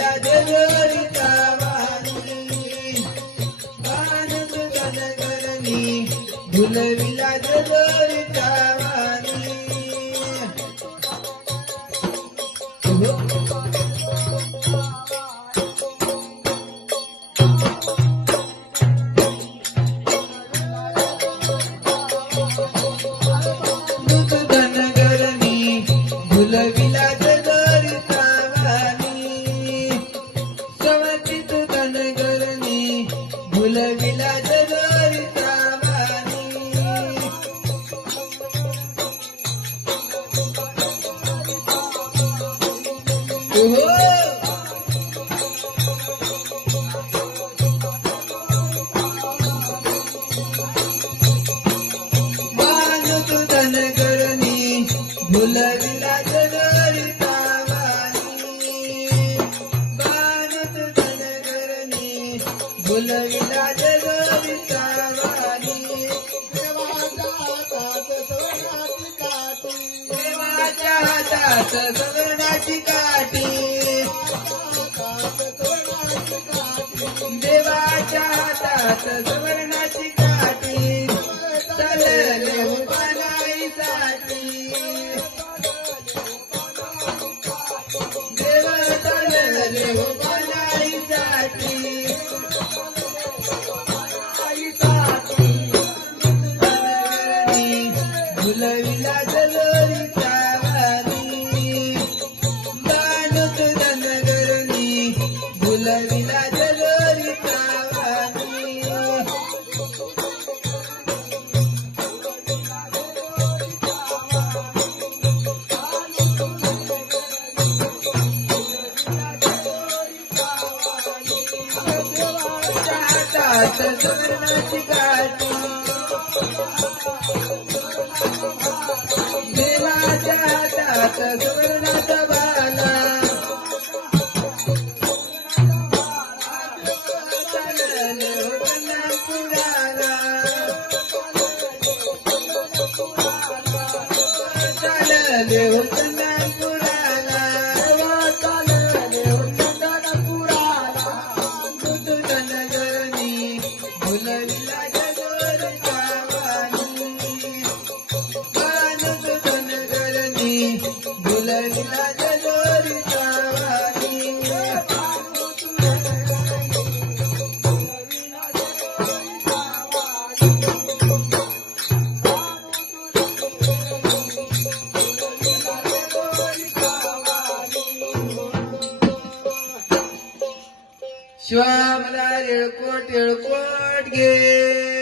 जगरिता वाणी गानच जनगरणी झुलविला जगरिता वाणी जनगरणी झुलविला जगरिता सवतीत धनगरणी झुलविला जगरिता वाणी बाणत धनगरणी झुलविला जगरिता झुलविला जगरिता वाणी देवाच्या हातात सवरणाची काठी देवाच्या हातात सवरणाची काठी चालले उपानाईसाठी देव चालले उपानाईसाठी झुलविला जगरिता वाणी बाणत धनगरणी झुलविला जगरिता वाणी हातात सवरणाची काठी देवाच्या हातात सवरणाचा बाला चालले होतना पुराला चालले होतना पुराला चालले होतना पुराला दूध जनगरणी झुलविला जगरिता वाणी बाणत धनगरणी झुलविला जगरिता वाणी शिवा मला रेळकोट घे